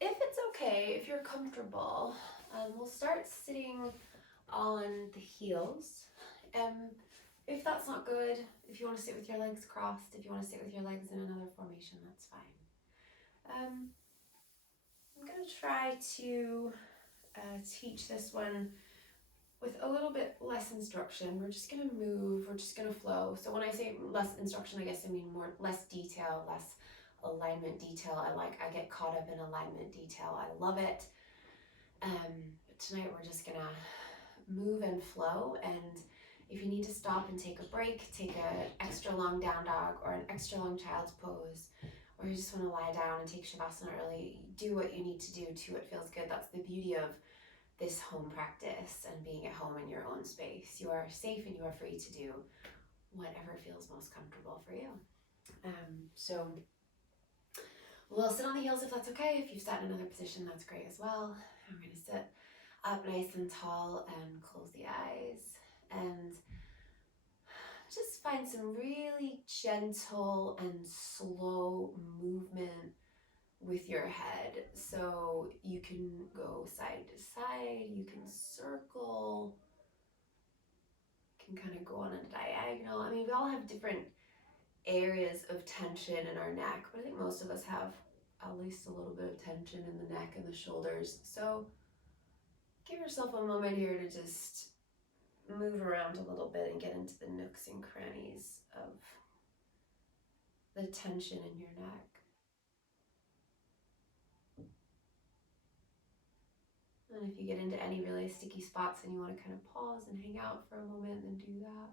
if it's okay, if you're comfortable, we'll start sitting on the heels. If that's not good, if you want to sit with your legs crossed, if you want to sit with your legs in another formation, that's fine. I'm going to try to teach this one with a little bit less instruction. We're just going to move, we're just going to flow. So when I say less instruction, I guess I mean less detail, less alignment detail. I get caught up in alignment detail. I love it. But tonight we're just gonna move and flow, and if you need to stop and take a break, take an extra long down dog or an extra long child's pose, or you just want to lie down and take Shavasana early, do what you need to do to it feels good. That's the beauty of this home practice and being at home in your own space. You are safe and you are free to do whatever feels most comfortable for you. So we'll sit on the heels if that's okay. If you've sat in another position, that's great as well. I'm going to sit up nice and tall and close the eyes and just find some really gentle and slow movement with your head. So you can go side to side, you can circle, you can kind of go on a diagonal. I mean, we all have different areas of tension in our neck, but I think most of us have at least a little bit of tension in the neck and the shoulders. So give yourself a moment here to just move around a little bit and get into the nooks and crannies of the tension in your neck. And if you get into any really sticky spots and you want to kind of pause and hang out for a moment, then do that.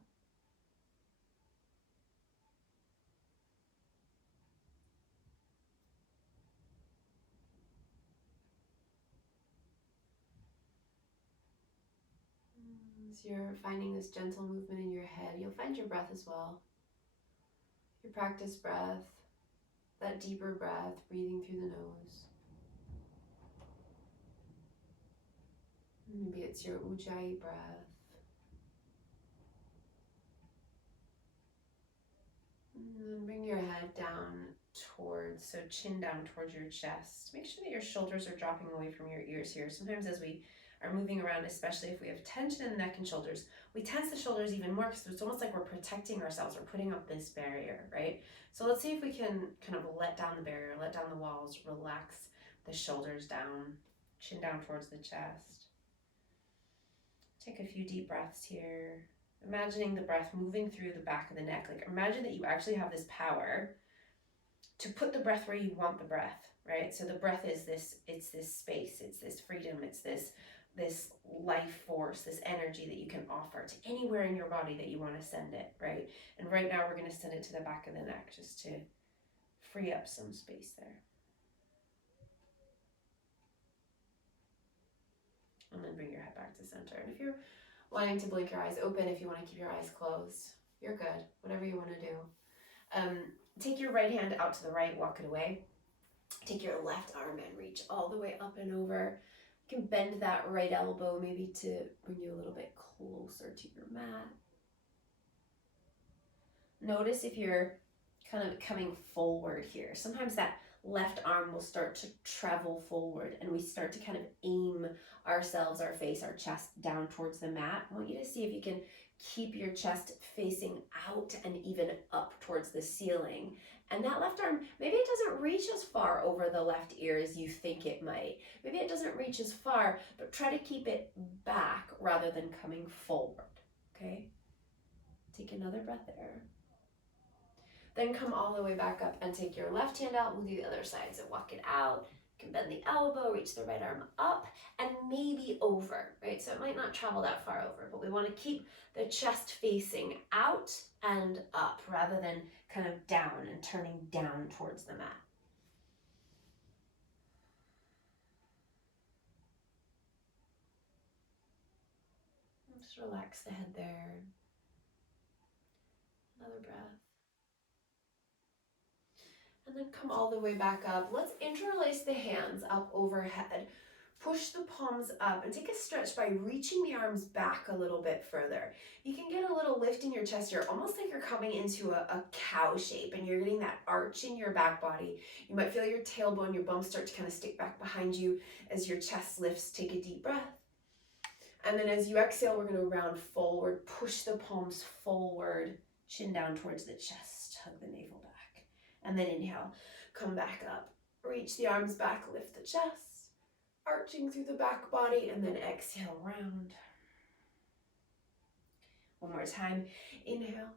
As you're finding this gentle movement in your head, you'll find your breath as well. Your practice breath, that deeper breath, breathing through the nose. Maybe it's your Ujjayi breath. And then bring your head down so chin down towards your chest. Make sure that your shoulders are dropping away from your ears here. Sometimes as we are moving around, especially if we have tension in the neck and shoulders, we tense the shoulders even more because it's almost like we're protecting ourselves or putting up this barrier, right? So let's see if we can kind of let down the barrier, let down the walls, relax the shoulders down, chin down towards the chest. Take a few deep breaths here. Imagining the breath moving through the back of the neck. Like imagine that you actually have this power to put the breath where you want the breath, right? So the breath is it's this space, it's this freedom, it's this life force, this energy that you can offer to anywhere in your body that you want to send it, right? And right now we're going to send it to the back of the neck just to free up some space there. And then bring your head back to center. And if you're wanting to blink your eyes open, if you want to keep your eyes closed, you're good. Whatever you want to do. Take your right hand out to the right, walk it away. Take your left arm and reach all the way up and over. You can bend that right elbow maybe to bring you a little bit closer to your mat. Notice if you're kind of coming forward here. Sometimes that left arm will start to travel forward and we start to kind of aim ourselves, our face, our chest down towards the mat. I want you to see if you can keep your chest facing out and even up towards the ceiling. And that left arm, maybe it doesn't reach as far over the left ear as you think it might. Maybe it doesn't reach as far, but try to keep it back rather than coming forward, okay? Take another breath there. Then come all the way back up and take your left hand out. We'll do the other side. So walk it out. You can bend the elbow, reach the right arm up, and maybe over, right? So it might not travel that far over, but we want to keep the chest facing out and up rather than kind of down and turning down towards the mat. Just relax the head there. Another breath. And then come all the way back up. Let's interlace the hands up overhead. Push the palms up and take a stretch by reaching the arms back a little bit further. You can get a little lift in your chest here, almost like you're coming into a cow shape and you're getting that arch in your back body. You might feel your tailbone, your bum start to kind of stick back behind you as your chest lifts. Take a deep breath. And then as you exhale, we're going to round forward, push the palms forward, chin down towards the chest, hug the navel back. And then inhale, come back up, reach the arms back, lift the chest, arching through the back body, and then exhale, round. One more time, inhale,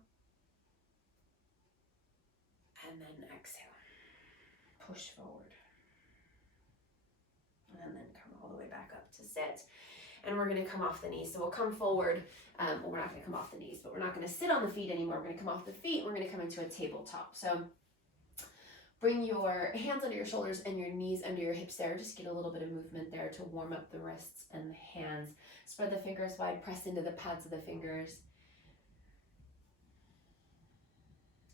and then exhale, push forward. And then come all the way back up to sit. And we're going to come off the knees. So we'll come forward. Well, we're not going to come off the knees, but we're not going to sit on the feet anymore. We're going to come off the feet. We're going to come into a tabletop. So bring your hands under your shoulders and your knees under your hips there. Just get a little bit of movement there to warm up the wrists and the hands. Spread the fingers wide. Press into the pads of the fingers.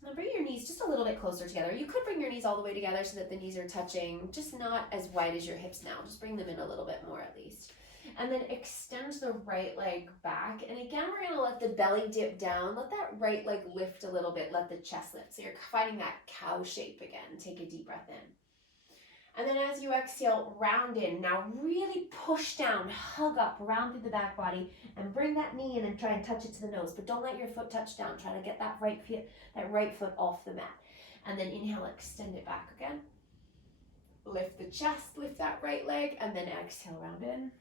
Now bring your knees just a little bit closer together. You could bring your knees all the way together so that the knees are touching, just not as wide as your hips now. Just bring them in a little bit more at least. And then extend the right leg back. And again, we're going to let the belly dip down. Let that right leg lift a little bit. Let the chest lift. So you're finding that cow shape again. Take a deep breath in. And then as you exhale, round in. Now really push down, hug up, round through the back body, and bring that knee in and try and touch it to the nose. But don't let your foot touch down. Try to get that right foot off the mat. And then inhale, extend it back again. Lift the chest, lift that right leg, and then exhale, round in.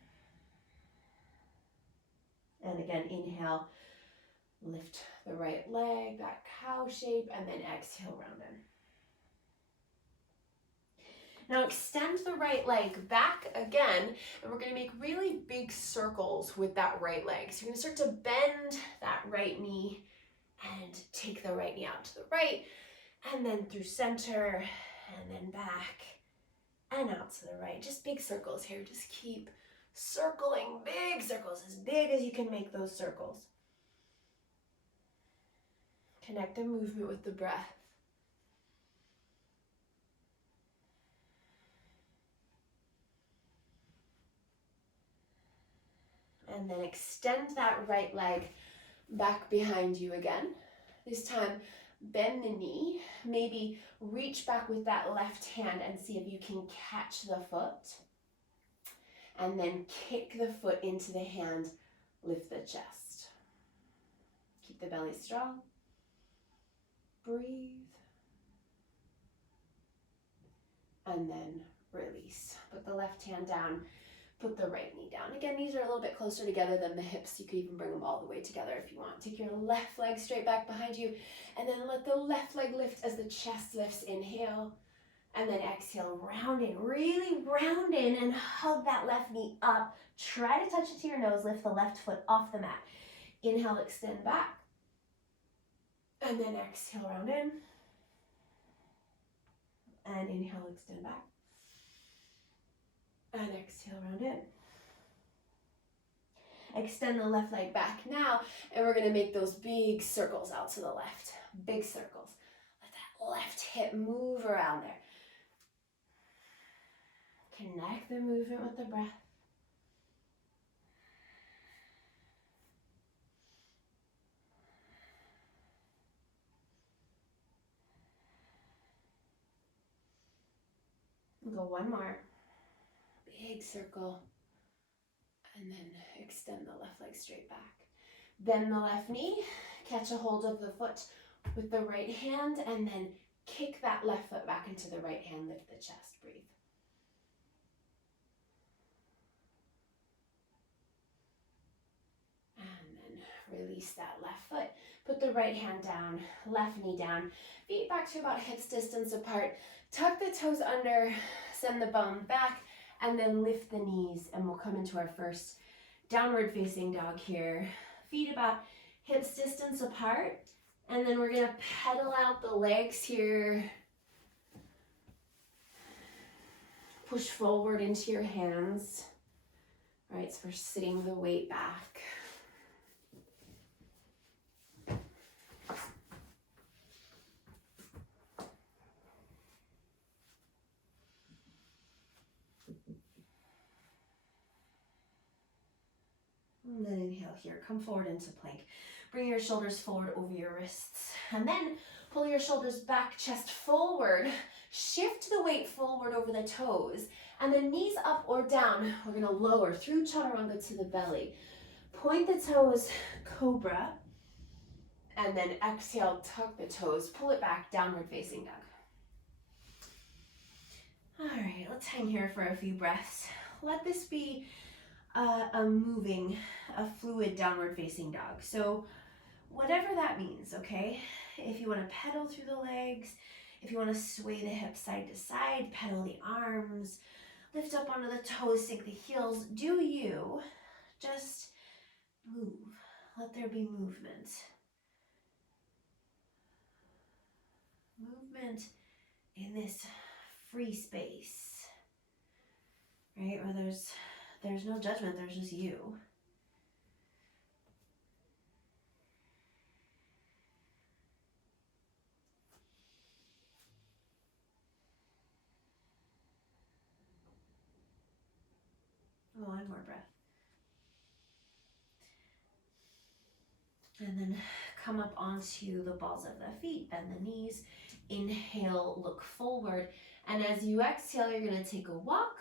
And again, inhale, lift the right leg, that cow shape, and then exhale, round in. Now extend the right leg back again, and we're going to make really big circles with that right leg. So you're going to start to bend that right knee and take the right knee out to the right, and then through center, and then back, and out to the right. Just big circles here. Just keep circling, big circles, as big as you can make those circles. Connect the movement with the breath. And then extend that right leg back behind you again. This time, bend the knee. Maybe reach back with that left hand and see if you can catch the foot. And then kick the foot into the hand, lift the chest. Keep the belly strong. Breathe. And then release. Put the left hand down, put the right knee down. Again, knees are a little bit closer together than the hips. You could even bring them all the way together if you want. Take your left leg straight back behind you, and then let the left leg lift as the chest lifts. Inhale. And then exhale, round in, really round in, and hug that left knee up. Try to touch it to your nose, lift the left foot off the mat. Inhale, extend back. And then exhale, round in. And inhale, extend back. And exhale, round in. Extend the left leg back now, and we're gonna make those big circles out to the left. Big circles. Let that left hip move around there. Connect the movement with the breath. Go one more. Big circle. And then extend the left leg straight back. Bend the left knee. Catch a hold of the foot with the right hand. And then kick that left foot back into the right hand. Lift the chest. Breathe. Release that left foot. Put the right hand down, left knee down. Feet back to about hips distance apart. Tuck the toes under, send the bum back, and then lift the knees. And we'll come into our first downward facing dog here. Feet about hips distance apart. And then we're going to pedal out the legs here. Push forward into your hands. All right, so we're sitting the weight back. Inhale here, come forward into plank. Bring your shoulders forward over your wrists. And then pull your shoulders back, chest forward. Shift the weight forward over the toes. And then knees up or down. We're gonna lower through chaturanga to the belly. Point the toes, cobra. And then exhale, tuck the toes, pull it back, downward facing dog. All right, let's hang here for a few breaths. Let this be a moving, a fluid downward facing dog. So whatever that means, okay? If you want to pedal through the legs, if you want to sway the hips side to side, pedal the arms, lift up onto the toes, sink the heels, do you. Just move. Let there be movement. Movement in this free space, right? Where there's no judgment, there's just you. One more breath. And then come up onto the balls of the feet, bend the knees. Inhale, look forward. And as you exhale, you're gonna take a walk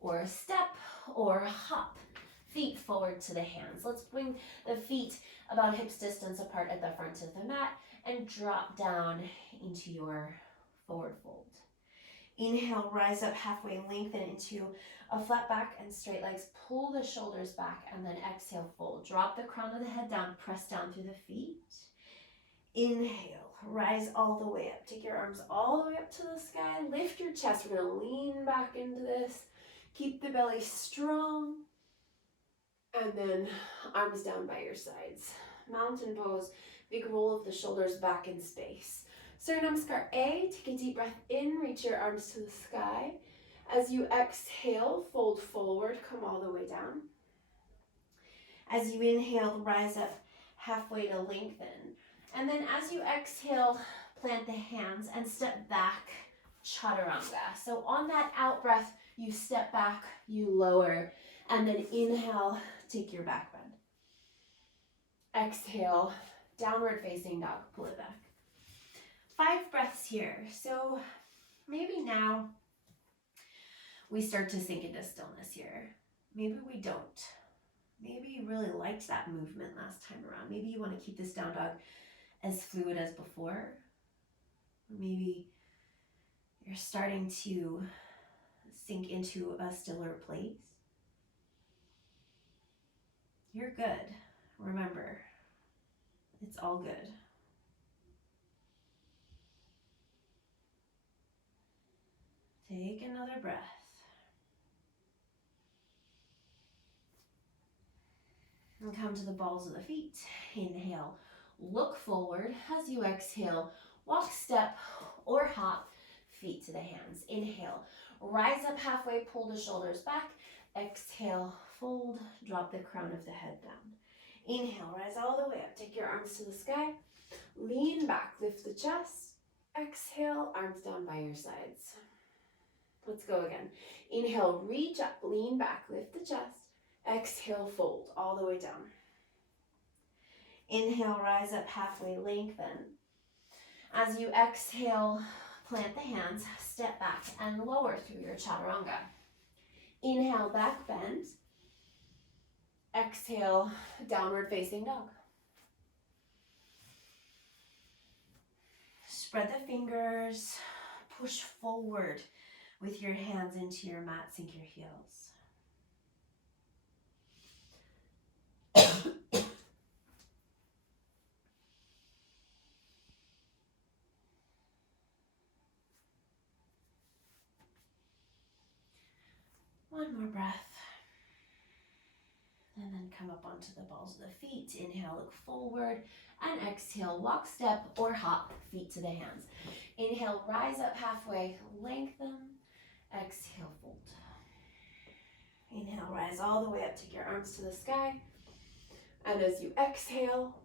or a step or a hop. Feet forward to the hands. Let's bring the feet about hips distance apart at the front of the mat and drop down into your forward fold. Inhale, rise up halfway, lengthen into a flat back and straight legs. Pull the shoulders back and then exhale, fold. Drop the crown of the head down, press down through the feet. Inhale, rise all the way up. Take your arms all the way up to the sky. Lift your chest. We're gonna lean back into this. Keep the belly strong. And then arms down by your sides. Mountain pose, big roll of the shoulders back in space. Surya Namaskar A, take a deep breath in, reach your arms to the sky. As you exhale, fold forward, come all the way down. As you inhale, rise up halfway to lengthen. And then as you exhale, plant the hands and step back, chaturanga. So on that out breath, you step back, you lower, and then inhale, take your back bend. Exhale, downward facing dog, pull it back. 5 breaths here. So maybe now we start to sink into stillness here. Maybe we don't. Maybe you really liked that movement last time around. Maybe you want to keep this down dog as fluid as before. Maybe you're starting to sink into a stiller place. You're good. Remember, it's all good. Take another breath. And come to the balls of the feet. Inhale, look forward. As you exhale, walk, step, or hop, feet to the hands. Inhale, rise up halfway, pull the shoulders back. Exhale, fold, drop the crown of the head down. Inhale, rise all the way up. Take your arms to the sky. Lean back, lift the chest. Exhale, arms down by your sides. Let's go again. Inhale, reach up, lean back, lift the chest. Exhale, fold all the way down. Inhale, rise up halfway, lengthen. As you exhale, plant the hands, step back and lower through your chaturanga. Inhale, back bend. Exhale, downward facing dog. Spread the fingers, push forward with your hands into your mat, sink your heels. One more breath. And then come up onto the balls of the feet. Inhale, look forward. And exhale, walk, step, or hop, feet to the hands. Inhale, rise up halfway, lengthen. Exhale, fold. Inhale, rise all the way up, take your arms to the sky. And as you exhale,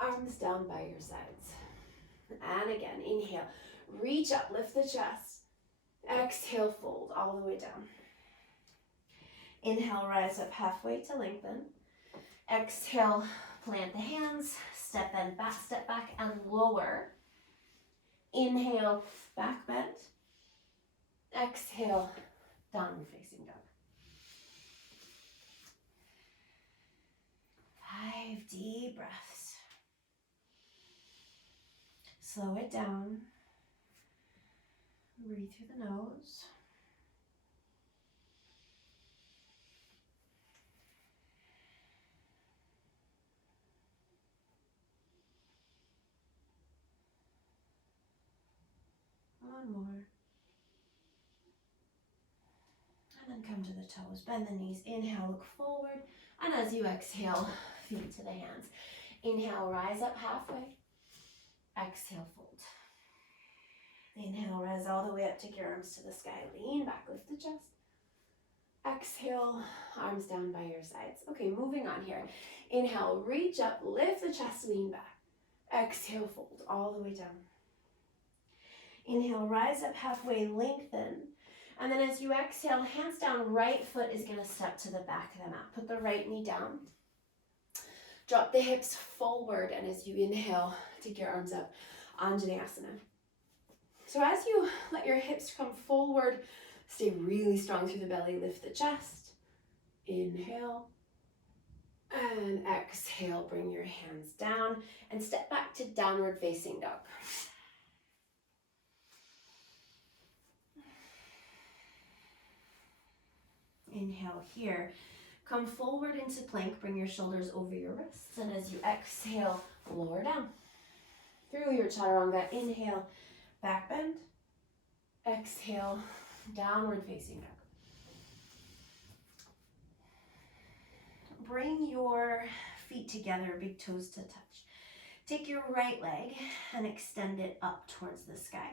arms down by your sides. And again, inhale, reach up, lift the chest. Exhale, fold all the way down. Inhale, rise up halfway to lengthen. Exhale, plant the hands, step back and lower. Inhale, back bend. Exhale, downward facing dog. 5 deep breaths. Slow it down. Breathe through the nose. One more. And then come to the toes. Bend the knees. Inhale, look forward. And as you exhale, feet to the hands. Inhale, rise up halfway. Exhale, fold. Inhale, rise all the way up. Take your arms to the sky. Lean back, lift the chest. Exhale, arms down by your sides. Okay, moving on here. Inhale, reach up, lift the chest, lean back. Exhale, fold all the way down. Inhale, rise up halfway, lengthen. And then as you exhale, hands down, right foot is going to step to the back of the mat. Put the right knee down. Drop the hips forward, and as you inhale, take your arms up, Anjaneyasana. So as you let your hips come forward, stay really strong through the belly, lift the chest. Inhale. And exhale, bring your hands down and step back to downward facing dog. Inhale here. Come forward into plank, bring your shoulders over your wrists, and as you exhale, lower down. Through your chaturanga, inhale, back bend. Exhale, downward facing dog. Bring your feet together, big toes to touch. Take your right leg and extend it up towards the sky.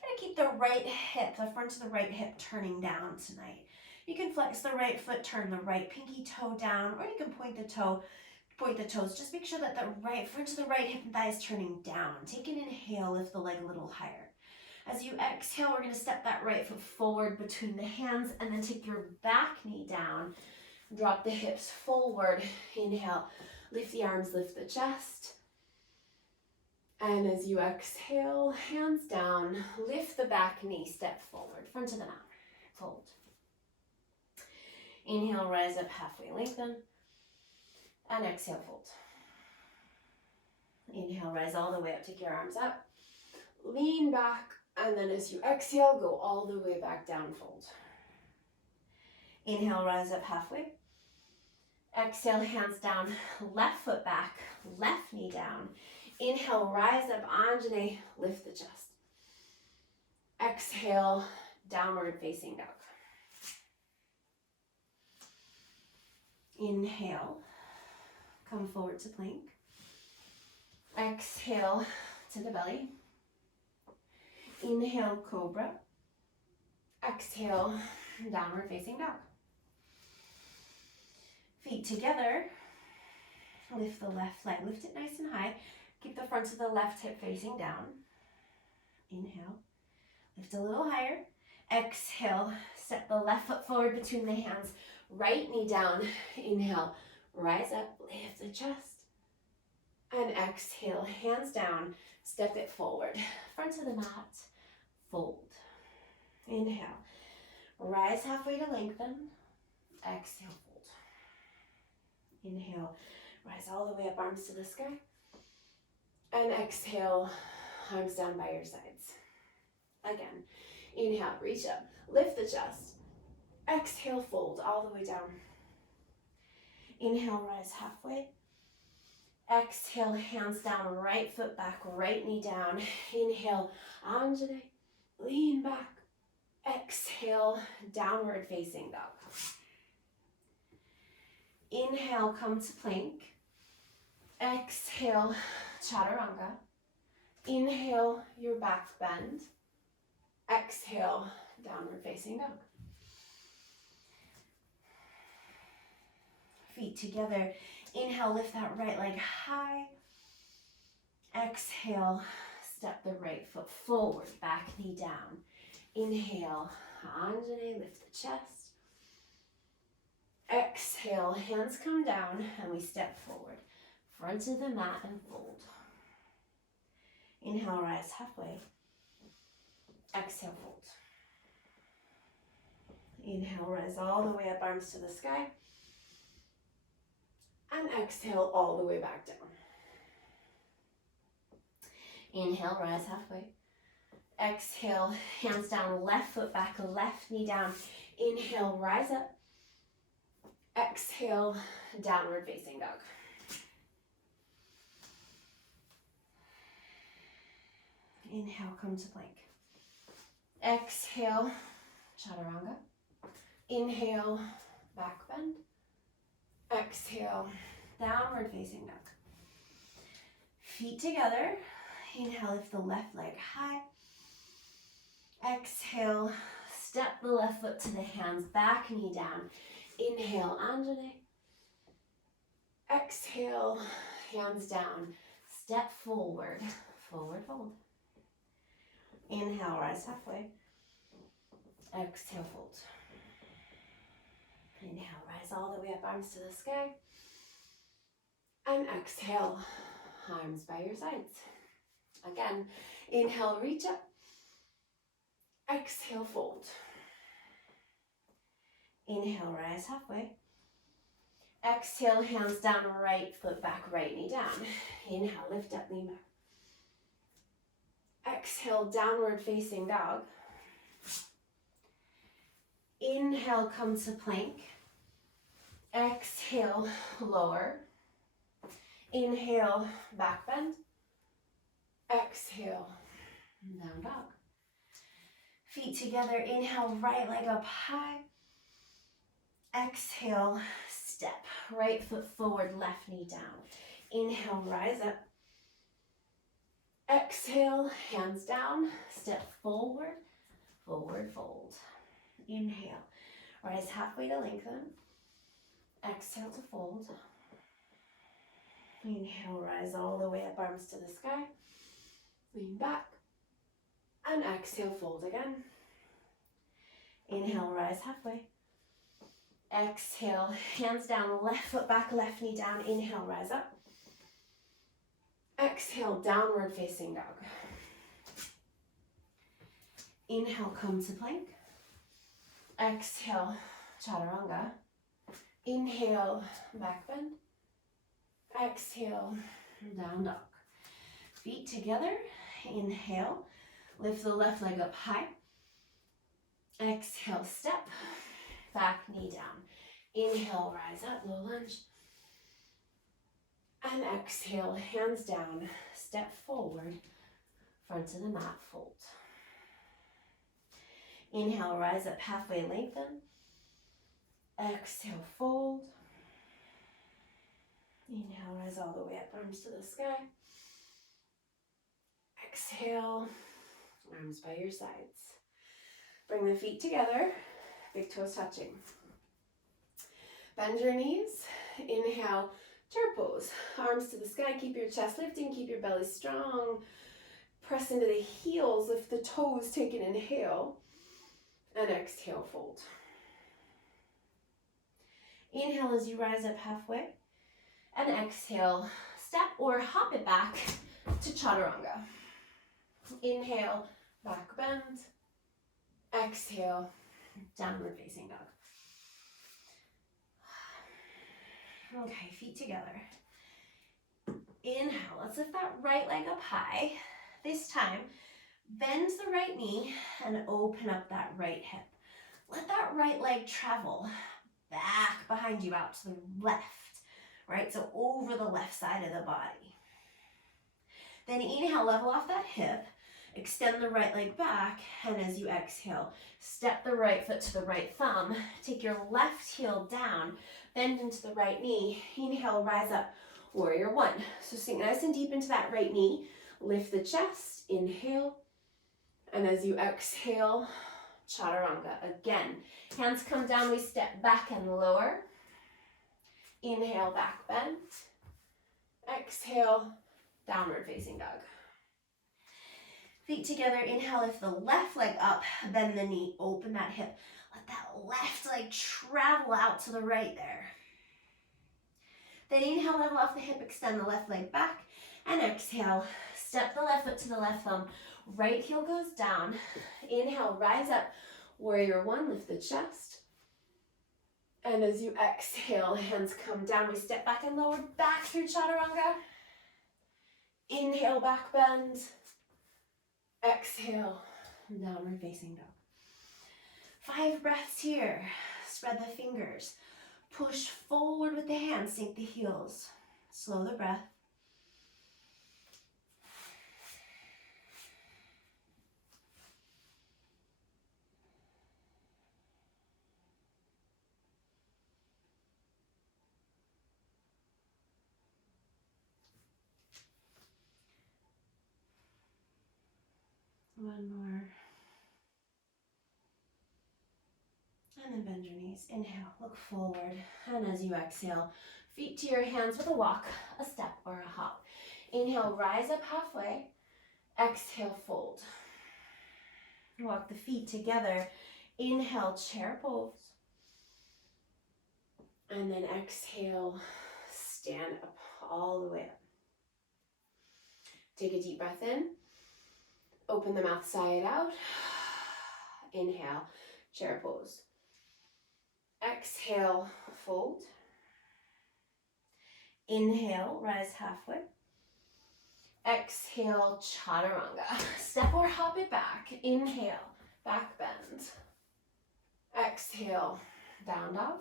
Try to keep the right hip, the front of the right hip turning down tonight. You can flex the right foot, turn the right pinky toe down, or you can point the toes. Just make sure that the right front of the right hip and thigh is turning down. Take an inhale, lift the leg a little higher. As you exhale, we're going to step that right foot forward between the hands and then take your back knee down. Drop the hips forward. Inhale, lift the arms, lift the chest. And as you exhale, hands down, lift the back knee, step forward, front of the mat, fold. Inhale, rise up halfway, lengthen. And exhale, fold. Inhale, rise all the way up, take your arms up. Lean back, and then as you exhale, go all the way back down, fold. Inhale, rise up halfway. Exhale, hands down, left foot back, left knee down. Inhale, rise up, Anjane, lift the chest. Exhale, downward facing dog. Inhale, come forward to plank. Exhale to the belly. Inhale, cobra. Exhale, downward facing dog. Feet together. Lift the left leg, lift it nice and high. Keep the front of the left hip facing down. Inhale, lift a little higher. Exhale, step the left foot forward between the hands. Right knee down. Inhale, rise up, lift the chest. And exhale, hands down, step it forward. Front of the mat, fold. Inhale, rise halfway to lengthen. Exhale, fold. Inhale, rise all the way up, arms to the sky. And exhale, arms down by your sides. Again, inhale, reach up, lift the chest. Exhale, fold all the way down. Inhale, rise halfway. Exhale, hands down, right foot back, right knee down. Inhale, Anjane, lean back. Exhale, downward facing dog. Inhale, come to plank. Exhale, chaturanga. Inhale, your back bend. Exhale, downward facing dog. Feet together. Inhale, lift that right leg high. Exhale, step the right foot forward, back knee down. Inhale, Anjane, lift the chest. Exhale, hands come down and we step forward. Front of the mat and fold. Inhale, rise halfway. Exhale, fold. Inhale, rise all the way up, arms to the sky. And exhale all the way back down. Inhale, rise halfway. Exhale, hands down, left foot back, left knee down. Inhale, rise up. Exhale, downward facing dog. Inhale, come to plank. Exhale, chaturanga. Inhale, back bend. Exhale, downward facing dog. Feet together. Inhale, lift the left leg high. Exhale, step the left foot to the hands, back knee down. Inhale, Anjane. Exhale, hands down. Step forward, forward fold. Inhale, rise halfway. Exhale, fold. Inhale, rise all the way up, arms to the sky. And exhale, arms by your sides. Again, inhale, reach up. Exhale, fold. Inhale, rise halfway. Exhale, hands down, right foot back, right knee down. Inhale, lift up, lean back. Exhale, downward facing dog. Inhale, come to plank. Exhale, lower. Inhale, back bend. Exhale, down dog. Feet together, inhale, right leg up high. Exhale, step, right foot forward, left knee down. Inhale, rise up. Exhale, hands down, step forward, forward fold. Inhale, rise halfway to lengthen. Exhale to fold. Inhale, rise all the way up, arms to the sky. Lean back. And exhale, fold again. Inhale, rise halfway. Exhale, hands down, left foot back, left knee down. Inhale, rise up. Exhale, downward facing dog. Inhale, come to plank. Exhale, chaturanga. Inhale, back bend. Exhale, down dog. Feet together. Inhale, lift the left leg up high. Exhale, step. Back knee down. Inhale, rise up, low lunge. And exhale, hands down, step forward, front of the mat, fold. Inhale, rise up, halfway lengthen. Exhale, fold. Inhale, rise all the way up, arms to the sky. Exhale, arms by your sides. Bring the feet together, big toes touching. Bend your knees. Inhale, chair pose. Arms to the sky, keep your chest lifting, keep your belly strong. Press into the heels, lift the toes, take an inhale. And exhale, fold. Inhale as you rise up halfway. And exhale, step or hop it back to chaturanga. Inhale, back bend. Exhale, downward facing dog. Okay, feet together. Inhale, let's lift that right leg up high. This time, bend the right knee and open up that right hip. Let that right leg travel back behind you out to the left, right? So over the left side of the body. Then inhale, level off that hip. Extend the right leg back, and as you exhale, step the right foot to the right thumb. Take your left heel down, bend into the right knee. Inhale, rise up, warrior one. So sink nice and deep into that right knee. Lift the chest, inhale. And as you exhale, chaturanga. Again, hands come down, we step back and lower. Inhale, back bend. Exhale, downward facing dog. Feet together, inhale, lift the left leg up, bend the knee, open that hip. Let that left leg travel out to the right there. Then inhale, level off the hip, extend the left leg back, and exhale, step the left foot to the left thumb, right heel goes down. Inhale, rise up, warrior one, lift the chest. And as you exhale, hands come down, we step back and lower back through chaturanga. Inhale, back bend. Exhale, downward facing dog. 5 breaths here. Spread the fingers. Push forward with the hands, sink the heels. Slow the breath. One more. And then bend your knees. Inhale, look forward. And as you exhale, feet to your hands with a walk, a step, or a hop. Inhale, rise up halfway. Exhale, fold. Walk the feet together. Inhale, chair pose. And then exhale, stand up all the way up. Take a deep breath in. Open the mouth side out. Inhale, chair pose. Exhale, fold. Inhale, rise halfway. Exhale, chaturanga. Step or hop it back. Inhale, back bend. Exhale, down dog.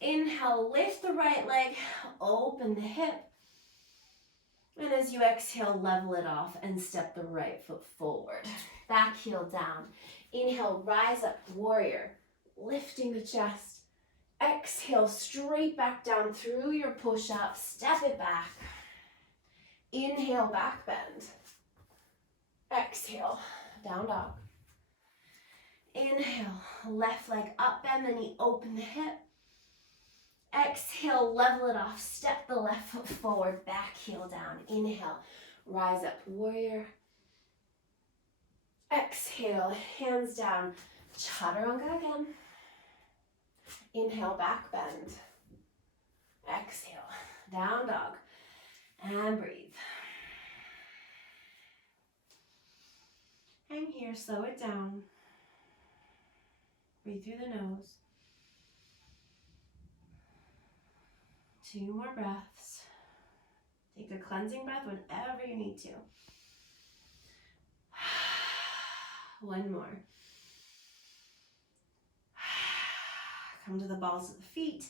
Inhale, lift the right leg, open the hip. And as you exhale, level it off and step the right foot forward. Back heel down. Inhale, rise up, warrior. Lifting the chest. Exhale, straight back down through your push-up. Step it back. Inhale, back bend. Exhale, down dog. Inhale, left leg up, bend the knee, open the hip. Exhale, level it off. Step the left foot forward, back heel down. Inhale, rise up, warrior. Exhale, hands down, chaturanga again. Inhale, back bend. Exhale, down dog. And breathe. And here, slow it down. Breathe through the nose. 2 more breaths. Take a cleansing breath whenever you need to. 1 more. Come to the balls of the feet.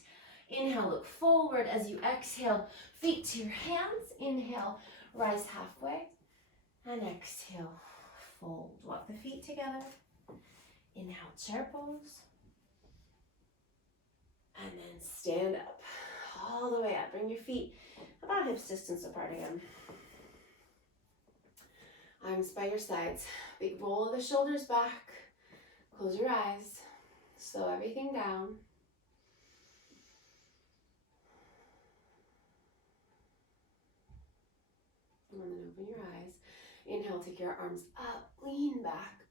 Inhale, look forward. As you exhale, feet to your hands. Inhale, rise halfway. And exhale, fold. Walk the feet together. Inhale, chair pose. And then stand up. All the way up. Bring your feet about hips distance apart again. Arms by your sides. Big roll of the shoulders back. Close your eyes. Slow everything down. And then open your eyes. Inhale, take your arms up, lean back.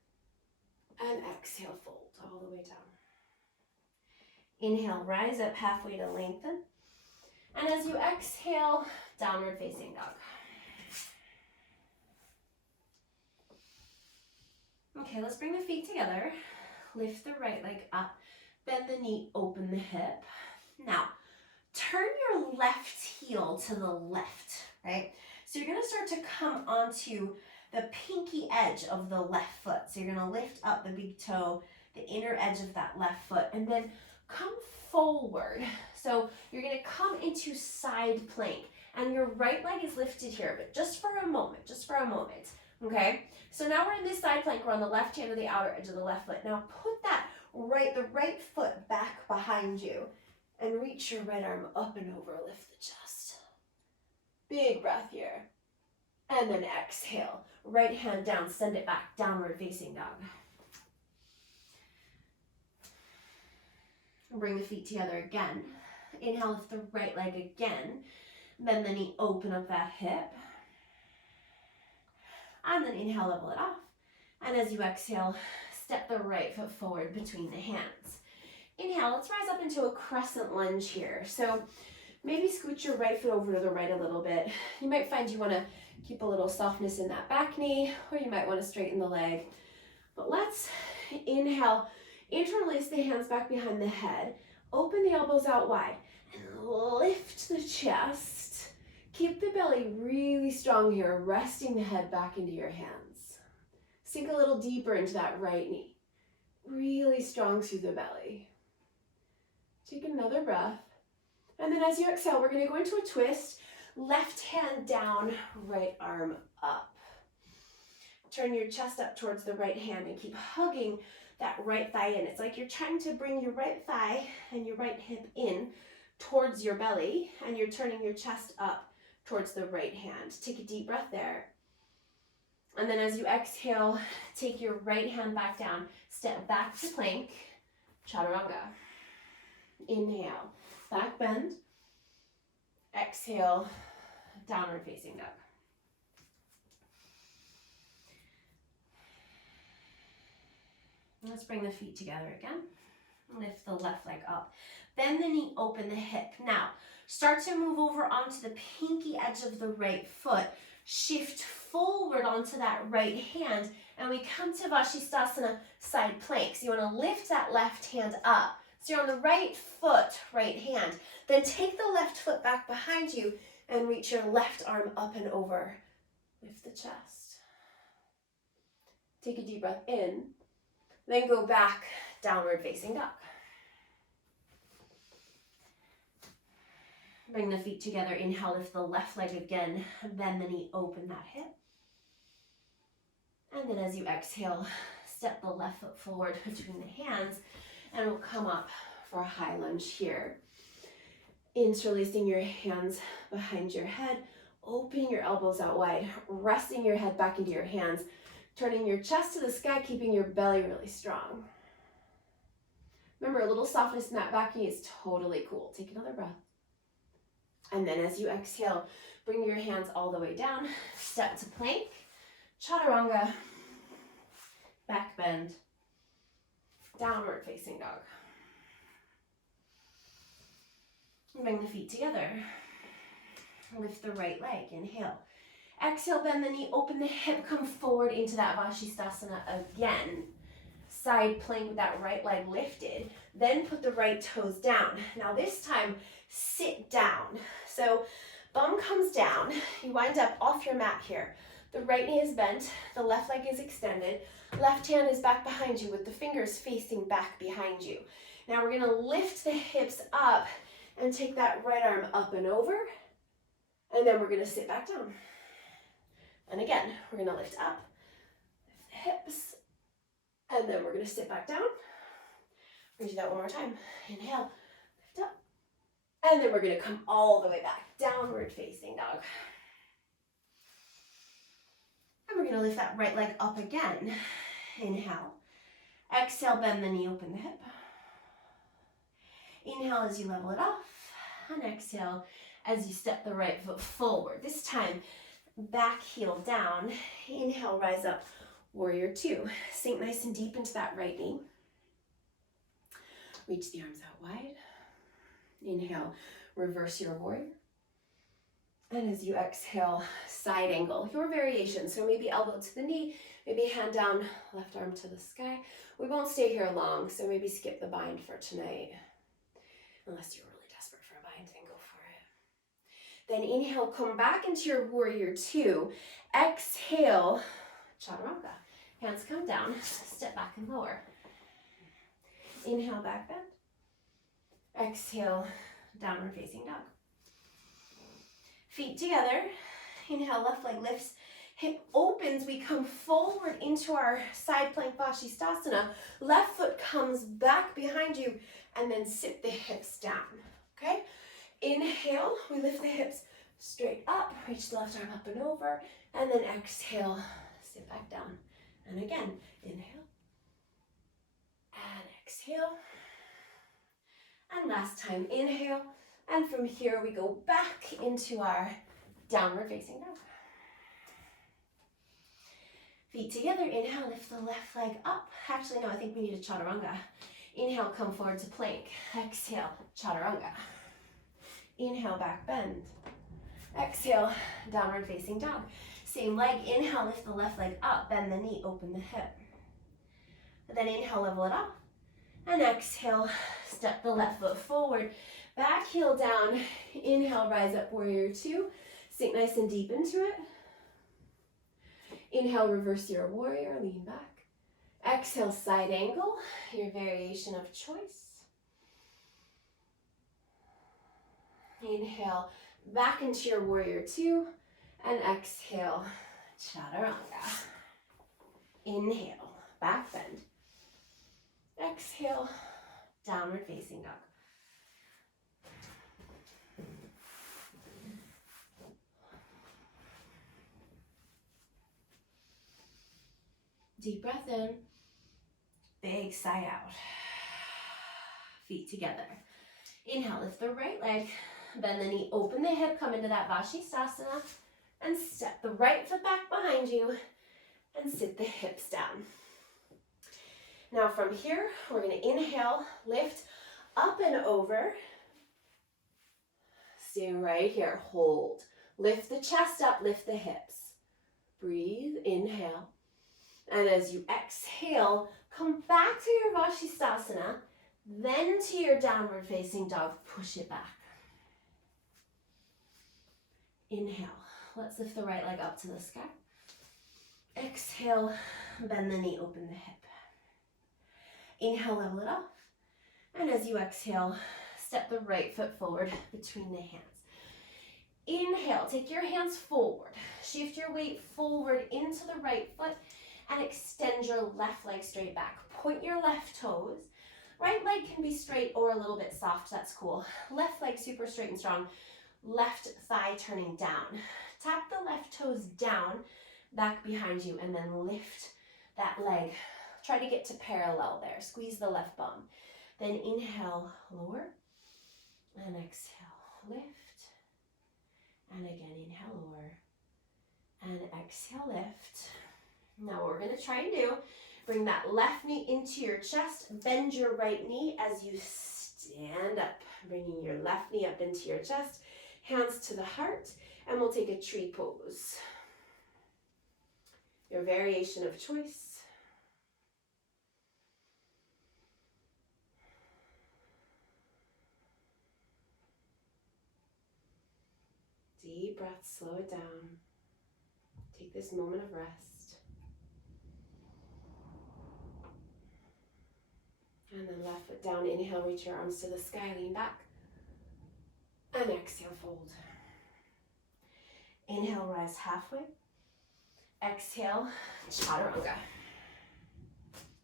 And exhale, fold all the way down. Inhale, rise up halfway to lengthen. And as you exhale, downward facing dog. Okay, let's bring the feet together. Lift the right leg up, bend the knee, open the hip. Now, turn your left heel to the left, right? So you're gonna start to come onto the pinky edge of the left foot. So you're gonna lift up the big toe, the inner edge of that left foot, and then come forward. So you're gonna come into side plank, and your right leg is lifted here, but just for a moment, okay? So now we're in this side plank. We're on the left hand of the outer edge of the left foot. Now put that the right foot back behind you and reach your right arm up and over, lift the chest. Big breath here. And then exhale. Right hand down, send it back, downward facing dog. Bring the feet together again. Inhale, lift the right leg again. Bend the knee, open up that hip. And then inhale, level it off. And as you exhale, step the right foot forward between the hands. Inhale, let's rise up into a crescent lunge here. So maybe scoot your right foot over to the right a little bit. You might find you want to keep a little softness in that back knee, or you might want to straighten the leg. But let's inhale, interlace the hands back behind the head, open the elbows out wide, and lift the chest. Keep the belly really strong here, resting the head back into your hands. Sink a little deeper into that right knee. Really strong through the belly. Take another breath. And then as you exhale, we're going to go into a twist. Left hand down, right arm up. Turn your chest up towards the right hand and keep hugging that right thigh in. It's like you're trying to bring your right thigh and your right hip in towards your belly, and you're turning your chest up towards the right hand. Take a deep breath there. And then as you exhale, take your right hand back down, step back to plank, chaturanga. Inhale, back bend. Exhale, downward facing dog. Let's bring the feet together again. Lift the left leg up. Bend the knee, open the hip. Now, start to move over onto the pinky edge of the right foot. Shift forward onto that right hand, and we come to Vashisthasana side plank. So you want to lift that left hand up. So you're on the right foot, right hand. Then take the left foot back behind you and reach your left arm up and over. Lift the chest. Take a deep breath in. Then go back, downward facing dog. Bring the feet together. Inhale, lift the left leg again. Bend the knee, open that hip. And then as you exhale, step the left foot forward between the hands, and we'll come up for a high lunge here. Interlacing your hands behind your head, opening your elbows out wide, resting your head back into your hands, turning your chest to the sky, keeping your belly really strong. Remember, a little softness in that back knee is totally cool. Take another breath. And then as you exhale, bring your hands all the way down, step to plank, chaturanga, back bend, downward facing dog. Bring the feet together. Lift the right leg, inhale. Exhale, bend the knee, open the hip, come forward into that Vashisthasana again. Side plank with that right leg lifted. Then put the right toes down. Now this time, sit down. So bum comes down. You wind up off your mat here. The right knee is bent. The left leg is extended. Left hand is back behind you with the fingers facing back behind you. Now we're going to lift the hips up and take that right arm up and over. And then we're going to sit back down. And again, we're going to lift up, lift the hips, and then we're going to sit back down. We're going to do that one more time. Inhale, lift up, and then we're going to come all the way back, downward facing dog. And we're going to lift that right leg up again. Inhale, exhale, bend the knee, open the hip. Inhale as you level it off, and exhale as you step the right foot forward. This time, back heel down. Inhale, rise up, warrior two. Sink nice and deep into that right knee. Reach the arms out wide. Inhale, reverse your warrior. And as you exhale, side angle, your variation. So maybe elbow to the knee, maybe hand down, left arm to the sky. We won't stay here long, so maybe skip the bind for tonight. Unless you're really desperate for a bind, then go for it. Then inhale, come back into your warrior two. Exhale, chaturanga. Hands come down, step back and lower. Inhale, back bend. Exhale, downward facing dog. Feet together. Inhale, left leg lifts. Hip opens, we come forward into our side plank Vashisthasana. Left foot comes back behind you, and then sit the hips down, okay? Inhale, we lift the hips straight up, reach the left arm up and over, and then exhale, sit back down. And again, inhale, and exhale. And last time, inhale, and from here we go back into our downward facing dog. Feet together. Inhale, lift the left leg up. Actually, no, I think we need a chaturanga. Inhale, come forward to plank. Exhale, chaturanga. Inhale, back bend. Exhale, downward facing dog. Same leg. Inhale, lift the left leg up. Bend the knee, open the hip. Then inhale, level it off. And exhale, step the left foot forward. Back heel down. Inhale, rise up, warrior two. Sink nice and deep into it. Inhale, reverse your warrior, lean back. Exhale, side angle, your variation of choice. Inhale, back into your warrior two. And exhale, chaturanga. Inhale, back bend. Exhale, downward facing dog. Deep breath in, big sigh out. Feet together. Inhale, lift the right leg, bend the knee, open the hip, come into that Vashisthasana, and step the right foot back behind you, and sit the hips down. Now from here, we're gonna inhale, lift up and over. Stay right here, hold. Lift the chest up, lift the hips. Breathe, inhale. And as you exhale, come back to your Vashisthasana, then to your downward facing dog, push it back. Inhale, let's lift the right leg up to the sky. Exhale, bend the knee, open the hip. Inhale, level it off. And as you exhale, step the right foot forward between the hands. Inhale, take your hands forward. Shift your weight forward into the right foot and extend your left leg straight back. Point your left toes. Right leg can be straight or a little bit soft, that's cool. Left leg super straight and strong. Left thigh turning down. Tap the left toes down, back behind you, and then lift that leg. Try to get to parallel there. Squeeze the left bum. Then inhale, lower, and exhale, lift. And again, inhale, lower, and exhale, lift. Now what we're gonna try and do, bring that left knee into your chest, bend your right knee as you stand up, bringing your left knee up into your chest, hands to the heart, and we'll take a tree pose. Your variation of choice. Deep breath, slow it down. Take this moment of rest. And then left foot down, inhale, reach your arms to the sky, lean back. And exhale, fold. Inhale, rise halfway. Exhale, chaturanga.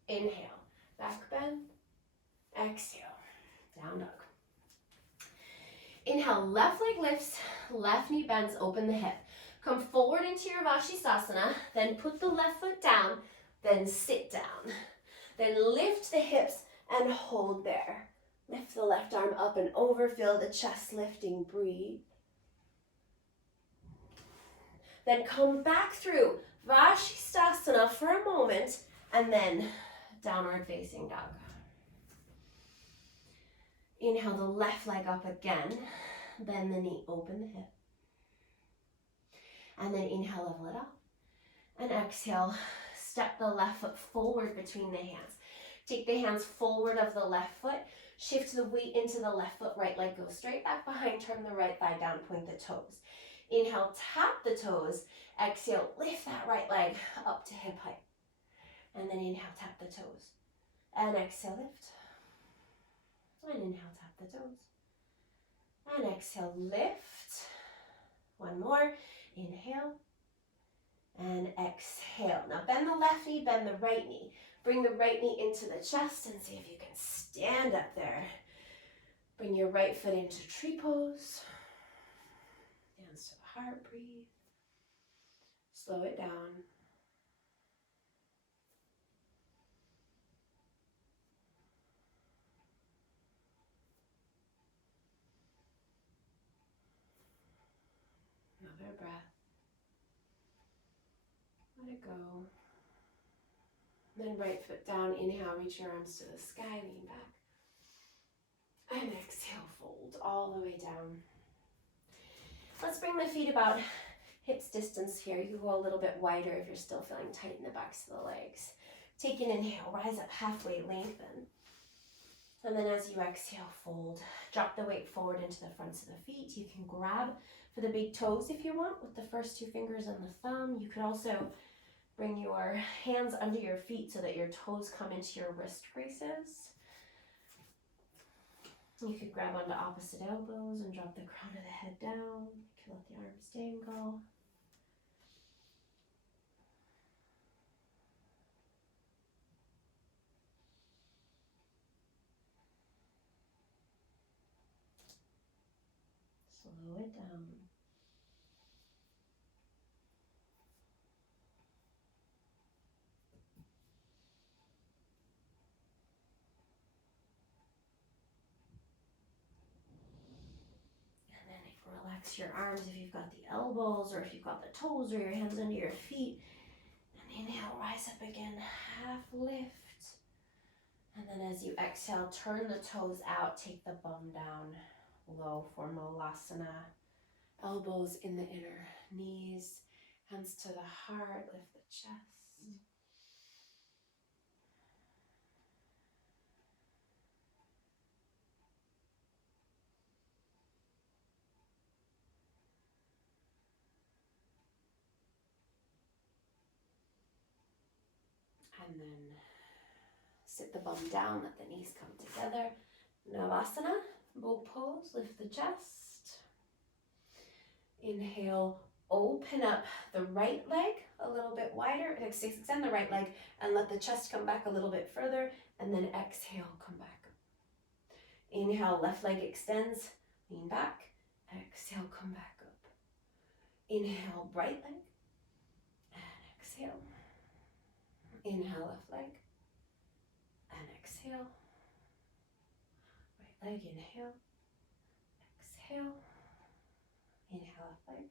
Inhale, back bend. Exhale, down dog. Inhale, left leg lifts, left knee bends, open the hip. Come forward into your Vashisthasana, then put the left foot down, then sit down. Then lift the hips and hold there. Lift the left arm up and over, feel the chest lifting, breathe. Then come back through Vashisthasana for a moment, and then downward facing dog. Inhale the left leg up again, bend the knee, open the hip. And then inhale, level it up. And exhale, step the left foot forward between the hands. Take the hands forward of the left foot, shift the weight into the left foot, right leg goes straight back behind, turn the right thigh down, point the toes. Inhale, tap the toes. Exhale, lift that right leg up to hip height. And then inhale, tap the toes. And exhale, lift. And inhale, tap the toes. And exhale, lift. One more. Inhale. And exhale. Now bend the left knee, bend the right knee. Bring the right knee into the chest and see if you can stand up there. Bring your right foot into tree pose. Hands to the heart, breathe. Slow it down. Another breath. Let it go. Then right foot down, inhale, reach your arms to the sky, lean back. And exhale, fold all the way down. Let's bring the feet about hips distance here. You can go a little bit wider if you're still feeling tight in the backs of the legs. Take an inhale, rise up halfway, lengthen. And then as you exhale, fold. Drop the weight forward into the fronts of the feet. You can grab for the big toes if you want with the first 2 fingers and the thumb. You could also bring your hands under your feet so that your toes come into your wrist braces. You could grab onto opposite elbows and drop the crown of the head down. You can let the arms dangle. Slow it down. And then relax your arms if you've got the elbows or if you've got the toes or your hands under your feet. And inhale, rise up again, half lift. And then as you exhale, turn the toes out, take the bum down, low for Malasana. Elbows in the inner knees, hands to the heart, lift the chest. And then sit the bum down, let the knees come together. Navasana, bow pose, lift the chest. Inhale, open up the right leg a little bit wider. Extend the right leg and let the chest come back a little bit further. And then exhale, come back up. Inhale, left leg extends, lean back. Exhale, come back up. Inhale, right leg. And exhale. Inhale, left leg. And exhale. Right leg, inhale. Exhale. Inhale, left leg.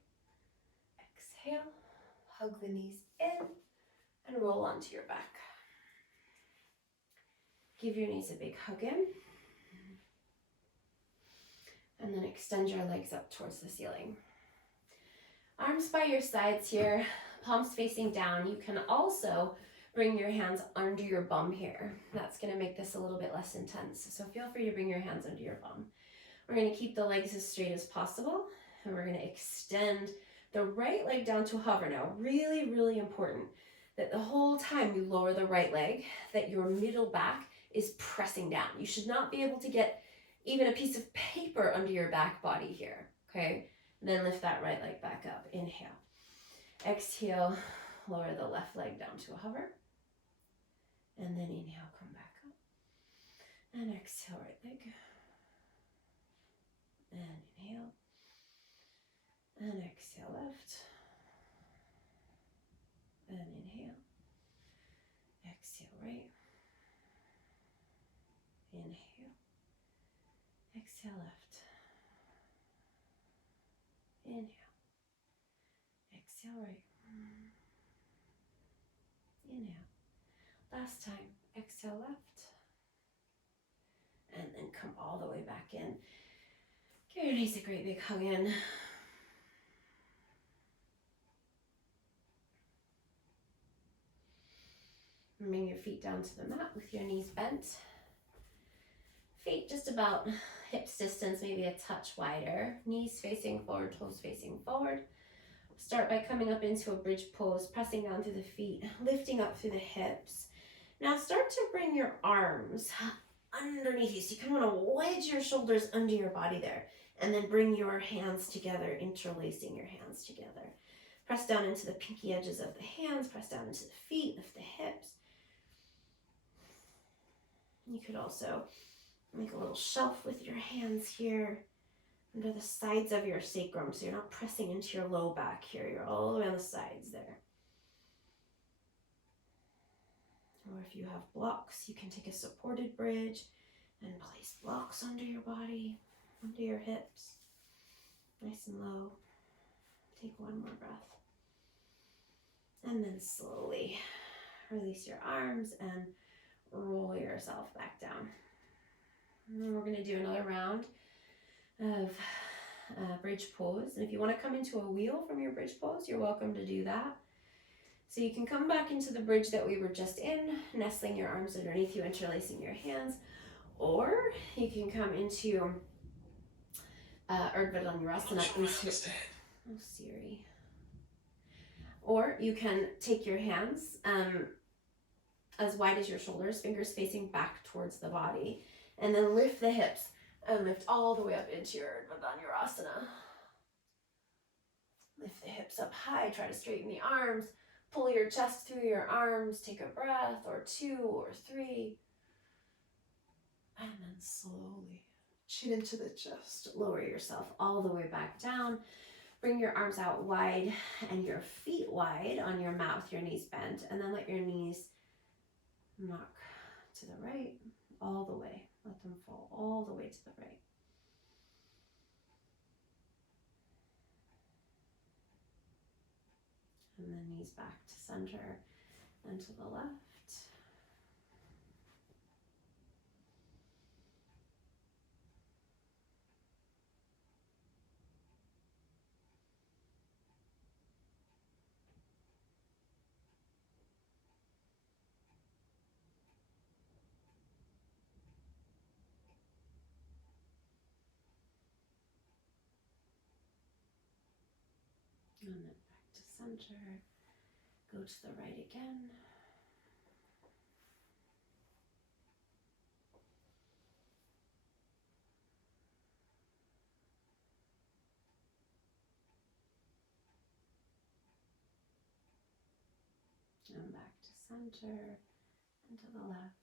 Exhale. Hug the knees in and roll onto your back. Give your knees a big hug in. And then extend your legs up towards the ceiling. Arms by your sides here, palms facing down. You can also bring your hands under your bum here. That's going to make this a little bit less intense. So feel free to bring your hands under your bum. We're going to keep the legs as straight as possible. And we're going to extend the right leg down to hover. Now, really, really important that the whole time you lower the right leg, that your middle back is pressing down. You should not be able to get even a piece of paper under your back body here, okay? And then lift that right leg back up. Inhale. Exhale, lower the left leg down to a hover. And then inhale, come back up. And exhale, right leg. And inhale. And exhale, left. And inhale. Exhale, right. Inhale. Exhale, left. Inhale. Exhale, right. Inhale. Last time. Exhale, left. And then come all the way back in. Give your knees a great big hug in. Bring your feet down to the mat with your knees bent. Feet just about hips distance, maybe a touch wider. Knees facing forward, toes facing forward. Start by coming up into a bridge pose, pressing down through the feet, lifting up through the hips. Now start to bring your arms underneath you. So you kind of want to wedge your shoulders under your body there. And then bring your hands together, interlacing your hands together. Press down into the pinky edges of the hands, press down into the feet, lift the hips. You could also make a little shelf with your hands here under the sides of your sacrum, so you're not pressing into your low back here. You're all the way on the sides there. Or if you have blocks, you can take a supported bridge and place blocks under your body, under your hips. Nice and low. Take one more breath. And then slowly Release your arms and roll yourself back down. And we're going to do another round of bridge pose. And if you want to come into a wheel from your bridge pose, you're welcome to do that. So you can come back into the bridge that we were just in, nestling your arms underneath you, interlacing your hands, or you can come into Urdhva Dhanurasana into, oh Siri. Or you can take your hands as wide as your shoulders, fingers facing back towards the body, and then lift the hips and lift all the way up into your Urdhva Dhanurasana. Lift the hips up high, try to straighten the arms, pull your chest through your arms, take a breath or 2 or 3, and then slowly chin into the chest, lower yourself all the way back down. Bring your arms out wide and your feet wide on your mat with your knees bent, and then let your knees knock to the right all the way. Let them fall all the way to the right. And then knees back to center and to the left. And then back to center. Go to the right again. And back to center and to the left.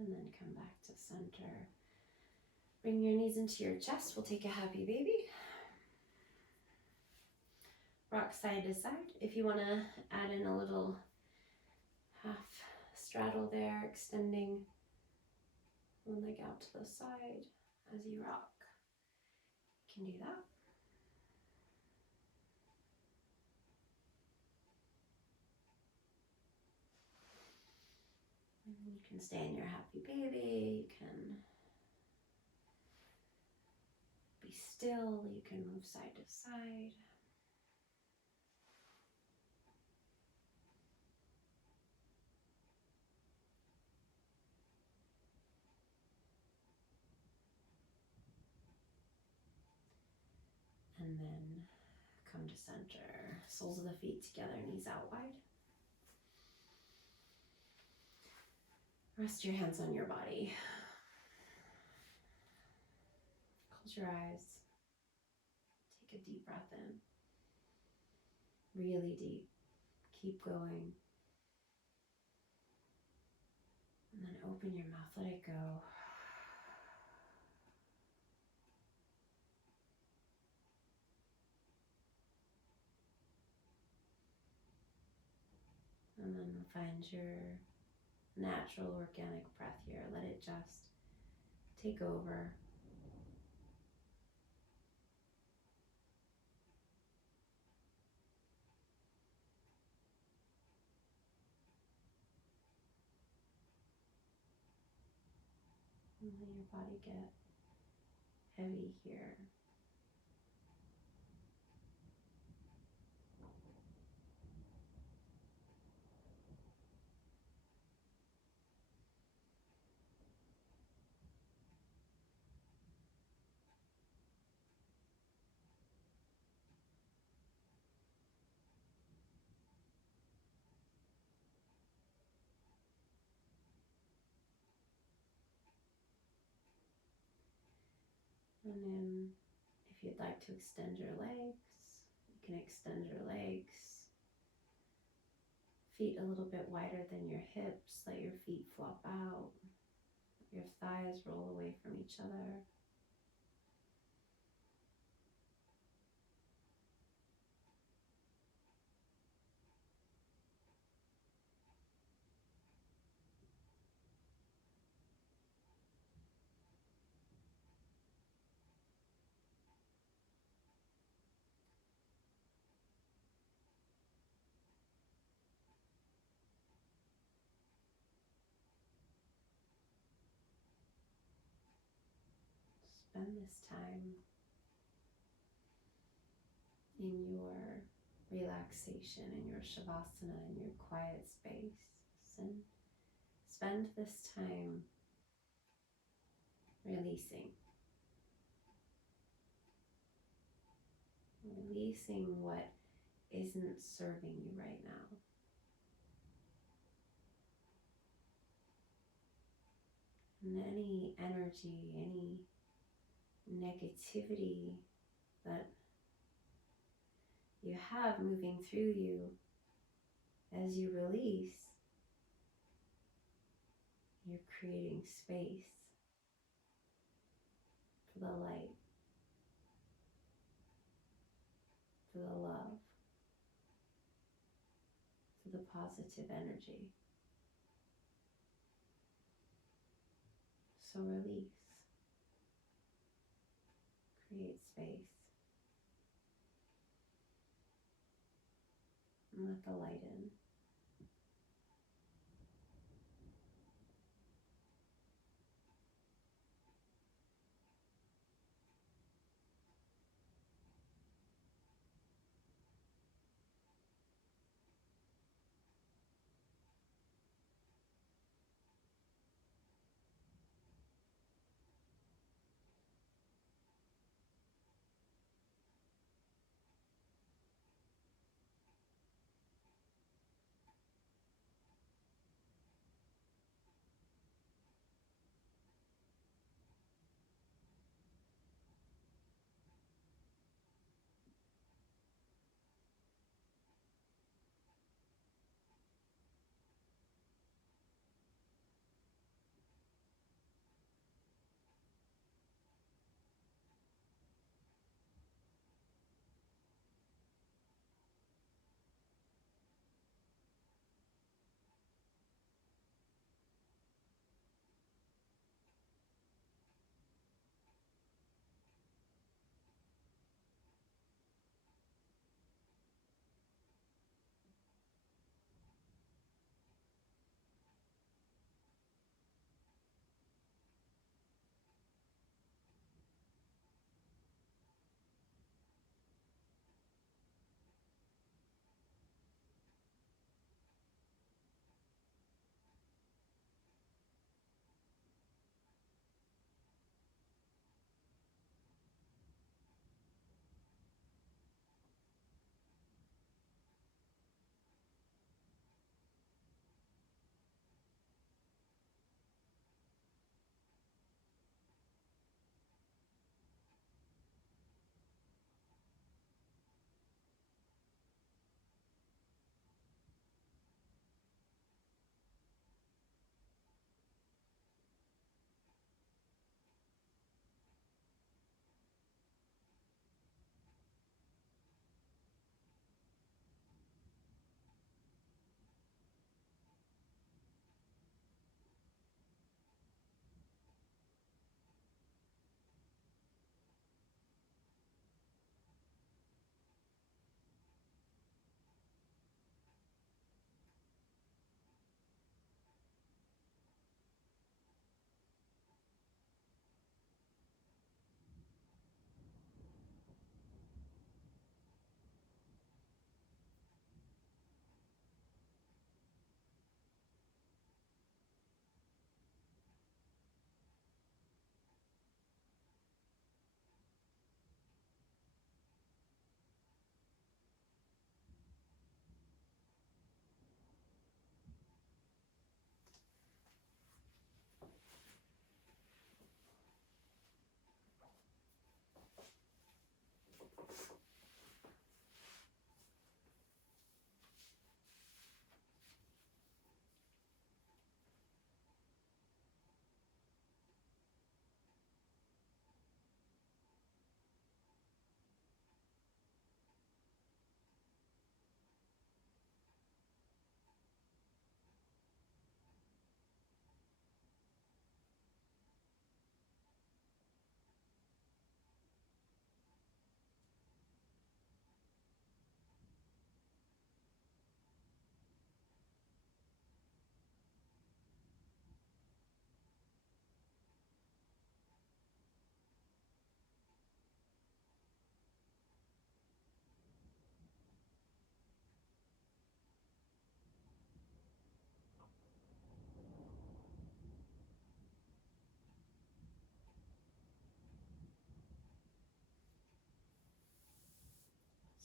And then come back to center. Bring your knees into your chest. We'll take a happy baby. Rock side to side. If you want to add in a little half straddle there, extending one leg out to the side as you rock, you can do that. You can stay in your happy baby. You can be still. You can move side to side. And then come to center. Soles of the feet together, knees out wide. Rest your hands on your body. Close your eyes. Take a deep breath in. Really deep. Keep going. And then open your mouth, let it go. And then find your natural organic breath here. Let it just take over. And let your body get heavy here. And then if you'd like to extend your legs, you can extend your legs. Feet a little bit wider than your hips. Let your feet flop out. Your thighs roll away from each other. spend this time in your relaxation, in your shavasana, in your quiet space. And spend this time releasing. Releasing what isn't serving you right now. And any energy, any negativity that you have moving through you, as you release, you're creating space for the light, for the love, for the positive energy. So release, create space, and let the light in.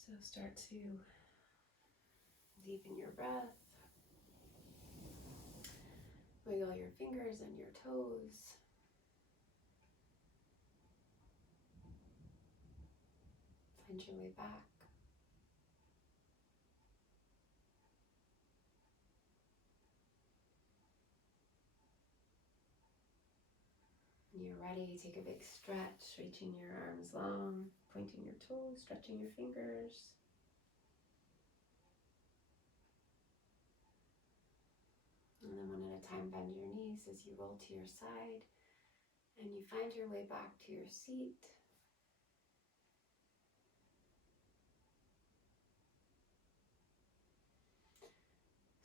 So start to deepen your breath. Wiggle your fingers and your toes. Find your way back. When you're ready, take a big stretch, reaching your arms long, pointing your toes, stretching your fingers. And then one at a time, bend your knees as you roll to your side and you find your way back to your seat.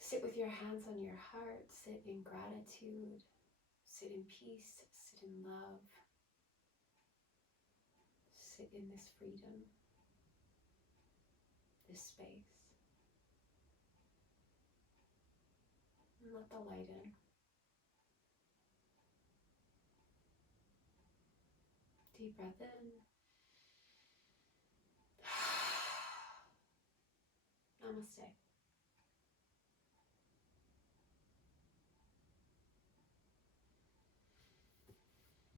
Sit with your hands on your heart, sit in gratitude, sit in peace, sit in love, sit in this freedom, this space. And let the light in. Deep breath in. Namaste.